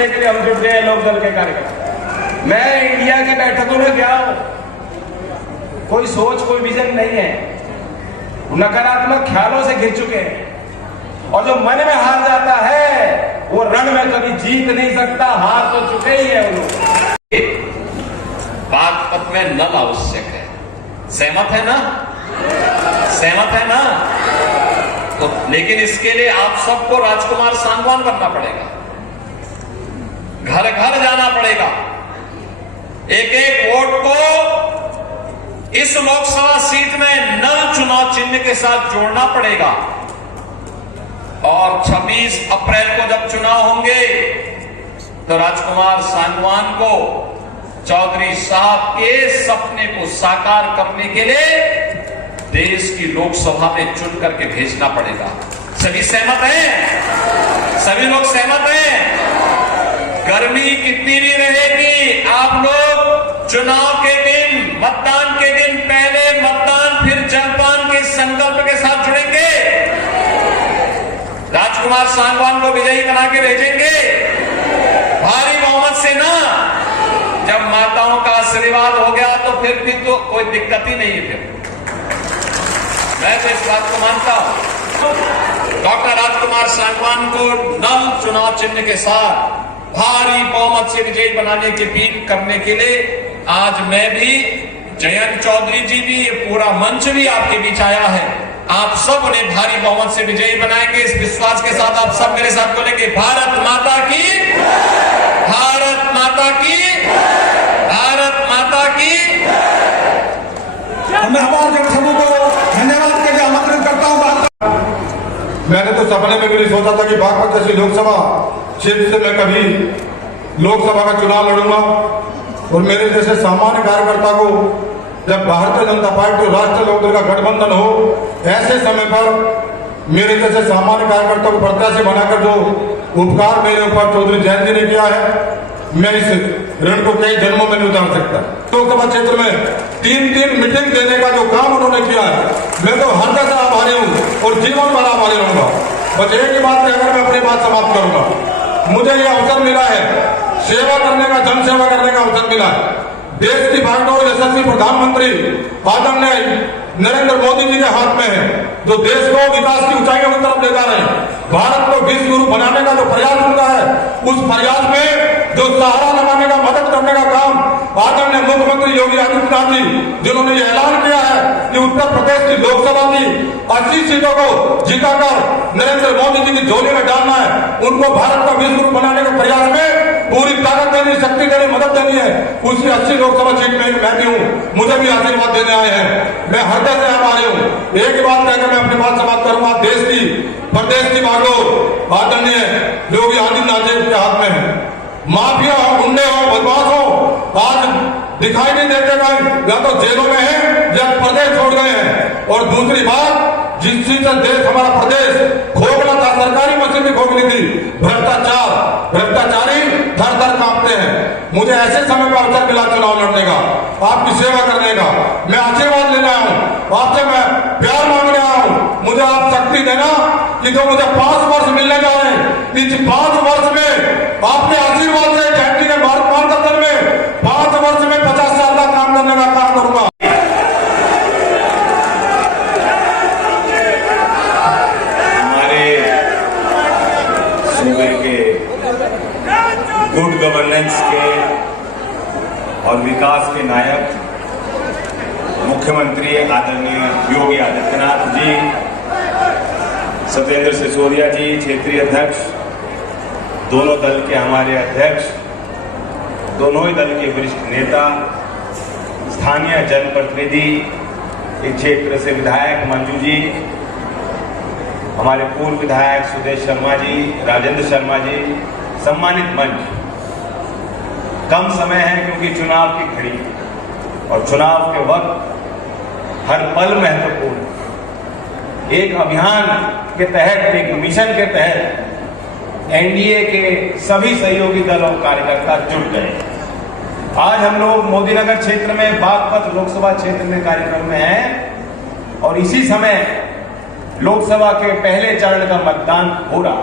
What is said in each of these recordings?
करने के लिए हम जुट गए लोकदल के कार्यकर्ता। मैं इंडिया की बैठकों में गया हूं, कोई सोच कोई विजन नहीं है, नकारात्मक ख्यालों से घिर चुके हैं, और जो मन में हार जाता है वो रण में कभी जीत नहीं सकता, हार तो चुके ही है वो लोग। बागपत में नल आवश्यक है, सहमत है ना? सहमत है ना? तो लेकिन इसके लिए आप सबको राजकुमार सांगवान बनना पड़ेगा, घर घर जाना पड़ेगा, एक एक वोट को इस लोकसभा सीट में नल चुनाव चिन्ह के साथ जोड़ना पड़ेगा। और 26 अप्रैल को जब चुनाव होंगे तो राजकुमार सांगवान को चौधरी साहब के सपने को साकार करने के लिए देश की लोकसभा में चुन करके भेजना पड़ेगा। सभी सहमत हैं? सभी लोग सहमत हैं? गर्मी कितनी भी रहेगी, आप लोग चुनाव के दिन, मतदान के दिन पहले मतदान फिर जलपान के संकल्प के साथ जुड़ेंगे, राजकुमार सांगवान को विजयी बना के भेजेंगे भारी बहुमत से ना। जब माताओं का आशीर्वाद हो गया तो फिर तो कोई दिक्कत ही नहीं है। फिर मैं तो इस बात को मानता हूं, डॉक्टर राजकुमार सांगवान को नल चुनाव चिन्ह के साथ भारी बहुमत से विजयी बनाने की अपील करने के लिए आज मैं भी, जयंत चौधरी जी भी, ये पूरा मंच भी आपके बीच आया है। आप सब उन्हें भारी बहुमत से विजयी बनाएंगे, इस विश्वास के साथ आप सब मेरे साथ बोलेंगे भारत माता की, भारत माता की, भारत माता की। मैं हमारे जनसमूह को धन्यवाद के लिए आमंत्रित करता हूं। मैंने तो सपने में भी नहीं सोचा था कि बागपत जैसी लोकसभा क्षेत्र से मैं कभी लोकसभा का चुनाव लड़ूंगा, और मेरे जैसे सामान्य कार्यकर्ता को जब भारतीय जनता पार्टी और राष्ट्रीय लोकदल का गठबंधन हो, ऐसे समय पर मेरे जैसे सामान्य कार्यकर्ता को प्रत्याशी बनाकर जो उपकार मेरे ऊपर चौधरी जयंत जी ने किया है, मैं इस ऋण को कई जन्मों में नहीं उतार सकता। लोकसभा क्षेत्र में 3-3 मीटिंग देने का जो काम उन्होंने किया है, मैं तो हर से आभारी हूँ और जीवन भर आभारी रहूंगा। बस एक ही बात अगर मैं अपनी बात समाप्त करूंगा, मुझे यह अवसर मिला है सेवा करने का, जन सेवा करने का अवसर मिला है। देश की बागडोर यशस्वी प्रधानमंत्री आदरणीय नरेंद्र मोदी जी के हाथ में है, जो देश को विकास की ऊंचाइयों की तरफ ले जा रहे हैं। भारत को विश्व गुरु बनाने का जो प्रयास उनका है, उस प्रयास में जो सहारा लगाने का, मदद करने का काम आदरणीय मुख्यमंत्री योगी आदित्यनाथ जी, जिन्होंने ये ऐलान किया है कि उत्तर प्रदेश की लोकसभा की 80 सीटों को जिताकर नरेंद्र मोदी जी की झोली में डालना है, उनको भारत का विश्व गुरु बनाने के प्रयास में पूरी ताकत देनी, शक्ति देनी, मदद देनी है। उसी 80 लोकसभा सीट में मैं भी हूँ, मुझे भी आशीर्वाद देने आए हैं। मैं हृदय से आभारी हूँ। एक ही बात कहकर मैं अपनी बात समाप्त करूंगा, देश की, प्रदेश की बागडोर आदरणीय योगी आदित्यनाथ जी के हाथ में है। माफिया हो, गुंडे हो, बदमाश हो, आज दिखाई नहीं देते गए, या तो जेलों में है या प्रदेश छोड़ गए हैं। और दूसरी बात, जिस चीज से देश, हमारा प्रदेश खोखला था, सरकारी मशीन भी खोखली थी, भ्रष्टाचार, भ्रष्टाचारी धर धर कांपते हैं। मुझे ऐसे समय पर अवसर मिला चुनाव लड़ने का, आपकी सेवा करने का, मैं आशीर्वाद लेने आया हूँ, आपसे मैं प्यार मांगने आया हूँ। मुझे आप शक्ति देना कि जो मुझे 5 वर्ष मिलने जा रहे हैं, इस 5 वर्ष में आपने आशीर्वाद से जयंती के मार्गदर्शन में 5 वर्ष में 50 साल का काम करने का काम करूंगा। सूबे के गुड गवर्नेंस के और विकास के नायक मुख्यमंत्री आदरणीय योगी आदित्यनाथ जी, सत्येंद्र सिसोदिया जी क्षेत्रीय अध्यक्ष, दोनों दल के हमारे अध्यक्ष, दोनों ही दल के वरिष्ठ नेता, स्थानीय जनप्रतिनिधि, इस क्षेत्र से विधायक मंजू जी, हमारे पूर्व विधायक सुदेश शर्मा जी, राजेंद्र शर्मा जी, सम्मानित मंच। कम समय है क्योंकि चुनाव की घड़ी और चुनाव के वक्त हर पल महत्वपूर्ण। एक अभियान के तहत, एक मिशन के तहत एनडीए के सभी सहयोगी दल और कार्यकर्ता जुट गए। आज हम लोग मोदीनगर क्षेत्र में बागपत लोकसभा क्षेत्र में कार्यक्रम में हैं और इसी समय लोकसभा के पहले चरण का मतदान हो रहा।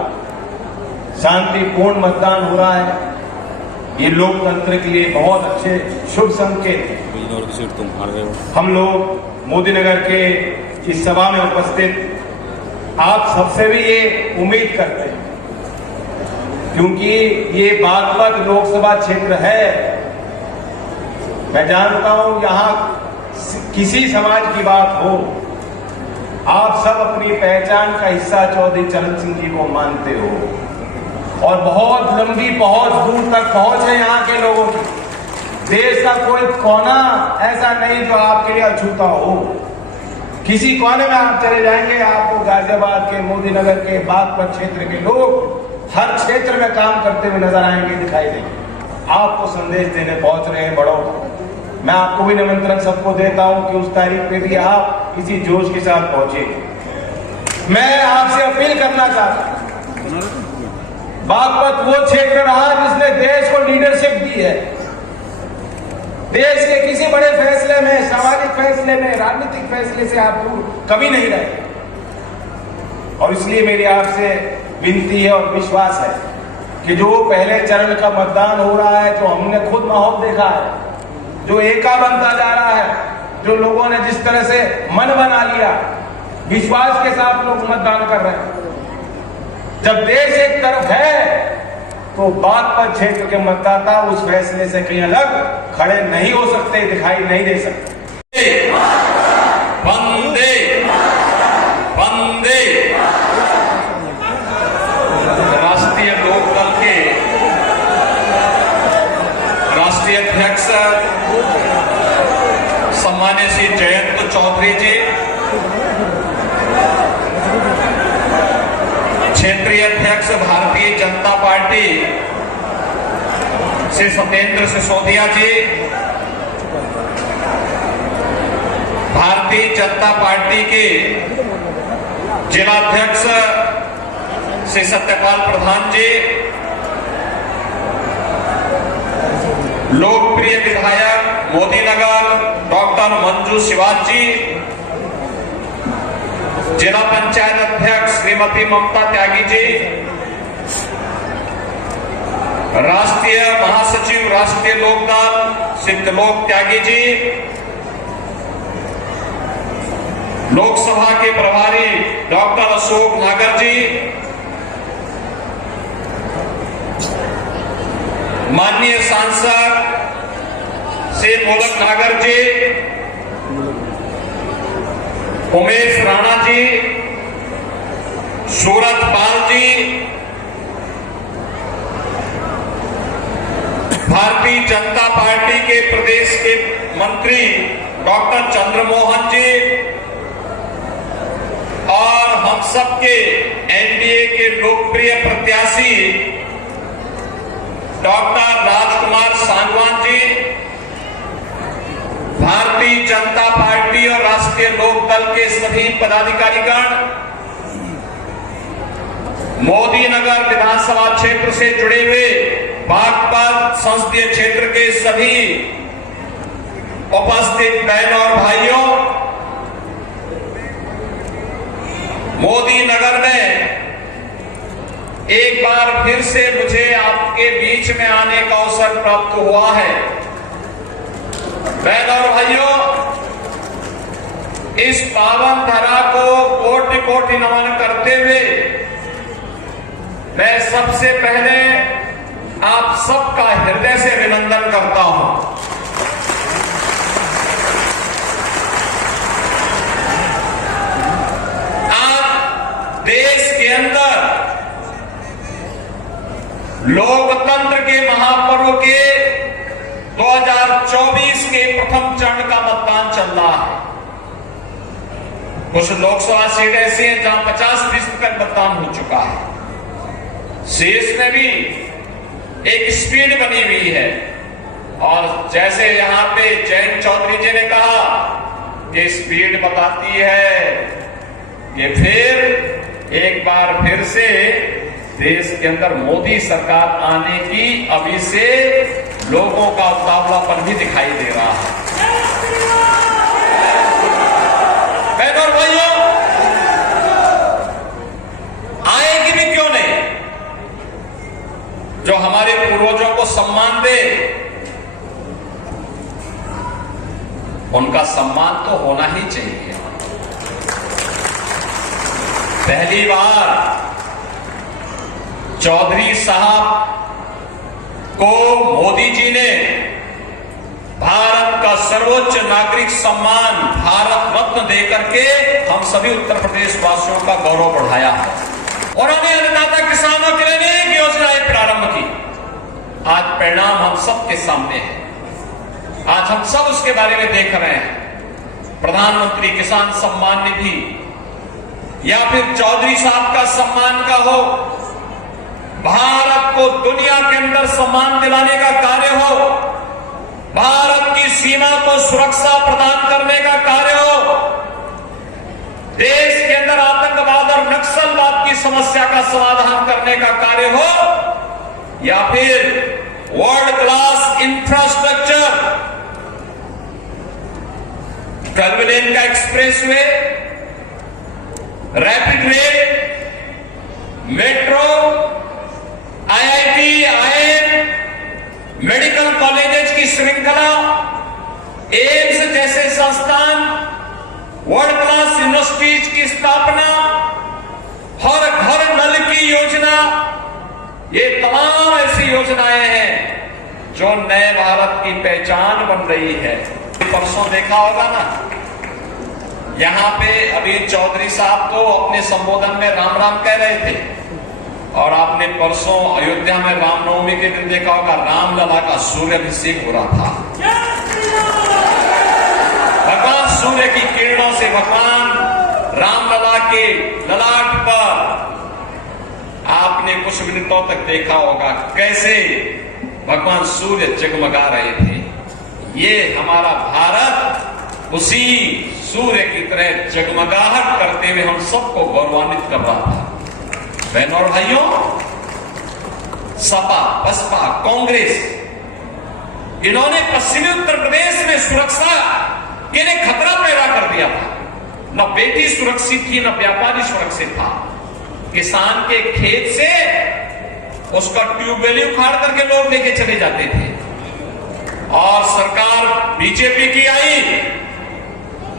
शांतिपूर्ण मतदान हो रहा है। ये लोकतंत्र के लिए बहुत अच्छे शुभ संकेत हैं। हम लोग मोदी नगर के इस सभा में उपस्थित आप सबसे भी ये उम्मीद करते हैं, क्योंकि ये बागपत लोकसभा क्षेत्र है। मैं जानता हूं यहां किसी समाज की बात हो, आप सब अपनी पहचान का हिस्सा चौधरी चरण सिंह जी को मानते हो और बहुत लंबी बहुत दूर तक पहुंच है यहाँ के लोगों की। देश का कोई कोना ऐसा नहीं जो आपके लिए अछूता हो। किसी कोने में आप चले जाएंगे, आपको गाजियाबाद के, मोदी नगर के, बागपत क्षेत्र के लोग हर क्षेत्र में काम करते हुए नजर आएंगे, दिखाई देंगे। आपको संदेश देने पहुंच रहे हैं बड़ों। मैं आपको भी निमंत्रण सबको देता हूं कि उस तारीख पे भी आप इसी जोश के साथ पहुंचे। मैं आपसे अपील करना चाहता हूं, बागपत वो क्षेत्र रहा जिसने देश को लीडरशिप दी है। देश के किसी बड़े फैसले में, सामाजिक फैसले में, राजनीतिक फैसले से आप दूर कभी नहीं रहे। और इसलिए मेरी आपसे विनती है और विश्वास है कि जो पहले चरण का मतदान हो रहा है, जो हमने खुद माहौल देखा है, जो एका बनता जा रहा है, जो लोगों ने जिस तरह से मन बना लिया, विश्वास के साथ लोग मतदान कर रहे हैं। जब देश एक तरफ है तो बागपत क्षेत्र के मतदाता उस फैसले से कहीं अलग खड़े नहीं हो सकते, दिखाई नहीं दे सकते। वंदे वंदे। राष्ट्रीय लोकदल के राष्ट्रीय अध्यक्ष सम्मान्य श्री जयंत चौधरी जी, क्षेत्रीय अध्यक्ष भारतीय जनता पार्टी श्री सत्येंद्र सिसोदिया जी, भारतीय जनता पार्टी के जिलाध्यक्ष श्री सत्यपाल प्रधान जी, लोकप्रिय विधायक मोदी नगर डॉक्टर मंजू शिवाज जी, जिला पंचायत अध्यक्ष श्रीमती ममता त्यागी जी, राष्ट्रीय महासचिव राष्ट्रीय लोकदल श्री त्रिलोक त्यागी जी, लोकसभा के प्रभारी डॉक्टर अशोक नागर जी, माननीय सांसद श्री मोदक नागर जी, उमेश राणा जी, सूरत पाल जी, भारतीय जनता पार्टी के प्रदेश के मंत्री डॉक्टर चंद्रमोहन जी और हम सबके एनडीए के लोकप्रिय प्रत्याशी डॉक्टर राजकुमार सांगवान जी, भारतीय जनता पार्टी और राष्ट्रीय लोकदल के सभी पदाधिकारीगण, मोदी नगर विधानसभा क्षेत्र से जुड़े हुए बागपत संसदीय क्षेत्र के सभी उपस्थित बहनों और भाइयों, मोदी नगर में एक बार फिर से मुझे आपके बीच में आने का अवसर प्राप्त हुआ है। बहनों और भाइयों, इस पावन धरा को कोटि कोटि नमन करते हुए मैं सबसे पहले आप सबका हृदय से अभिनंदन करता हूं। आज देश के अंदर लोकतंत्र के महापर्व के 2024 के प्रथम चरण का मतदान चल रहा है। कुछ लोकसभा सीट ऐसी हैं जहां 50% तक मतदान हो चुका है। शेष में भी एक स्पीड बनी हुई है और जैसे यहां पे जयंत चौधरी जी ने कहा कि स्पीड बताती है कि फिर एक बार फिर से देश के अंदर मोदी सरकार आने की अभी से लोगों का उतावलापन भी दिखाई दे रहा है। बहनों और भाइयों, आएगी भी क्यों नहीं? जो हमारे पूर्वजों को सम्मान दे, उनका सम्मान तो होना ही चाहिए। पहली बार चौधरी साहब को मोदी जी ने भारत का सर्वोच्च नागरिक सम्मान भारत रत्न देकर के हम सभी उत्तर प्रदेश वासियों का गौरव बढ़ाया है। उन्होंने अन्नदाता किसानों के लिए अनेक योजनाएं प्रारंभ की। आज परिणाम हम सबके सामने है। आज हम सब उसके बारे में देख रहे हैं। प्रधानमंत्री किसान सम्मान निधि या फिर चौधरी साहब का सम्मान का हो, भारत को दुनिया के अंदर सम्मान दिलाने का कार्य हो, भारत की सीमा को सुरक्षा प्रदान करने का कार्य हो, देश के अंदर आतंकवाद और नक्सलवाद की समस्या का समाधान करने का कार्य हो, या फिर वर्ल्ड क्लास इंफ्रास्ट्रक्चर, 12 लेन का expressway, rapid rail, metro, IIT, IIM, medical colleges की श्रृंखला, एम्स जैसे संस्थान, वर्ल्ड क्लास यूनिवर्सिटीज की स्थापना, हर घर नल की योजना, ये तमाम ऐसी योजनाएं हैं जो नए भारत की पहचान बन रही है। परसों देखा होगा ना, यहां पे अभी चौधरी साहब तो अपने संबोधन में राम राम कह रहे थे, और आपने परसों अयोध्या में रामनवमी के दिन देखा होगा रामलला का सूर्याभिषेक हो रहा था। भगवान सूर्य की किरणों से भगवान रामलला के ललाट पर आपने कुछ मिनटों तक देखा होगा कैसे भगवान सूर्य जगमगा रहे थे। ये हमारा भारत उसी सूर्य की तरह जगमगाहट करते हुए हम सबको गौरवान्वित कर रहा था। बहनों और भाइयों, सपा, बसपा, कांग्रेस, इन्होंने पश्चिमी उत्तर प्रदेश में सुरक्षा के लिए खतरा पैदा कर दिया था। न बेटी सुरक्षित थी, न व्यापारी सुरक्षित था। किसान के खेत से उसका ट्यूबवेल उखाड़ करके लोग लेके चले जाते थे, और सरकार बीजेपी की आई,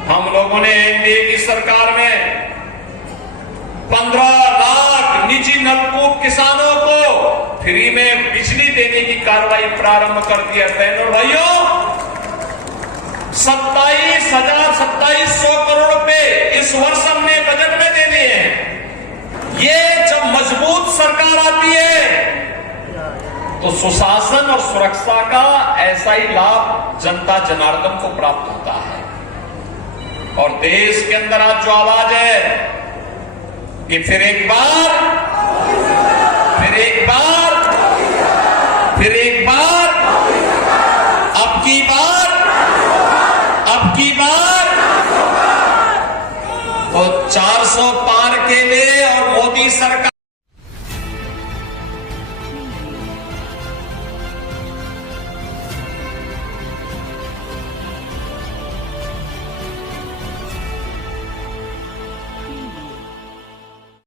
हम लोगों ने एनडीए की सरकार में 15 लाख निजी नलकूप किसानों को फ्री में बिजली देने की कार्रवाई प्रारंभ कर दिया। बहनों भाइयों, 27,000 करोड़ रुपए इस वर्ष हमने बजट में दे दिए हैं। ये जब मजबूत सरकार आती है तो सुशासन और सुरक्षा का ऐसा ही लाभ जनता जनार्दन को प्राप्त होता है। और देश के अंदर आज जो आवाज है कि फिर एक बार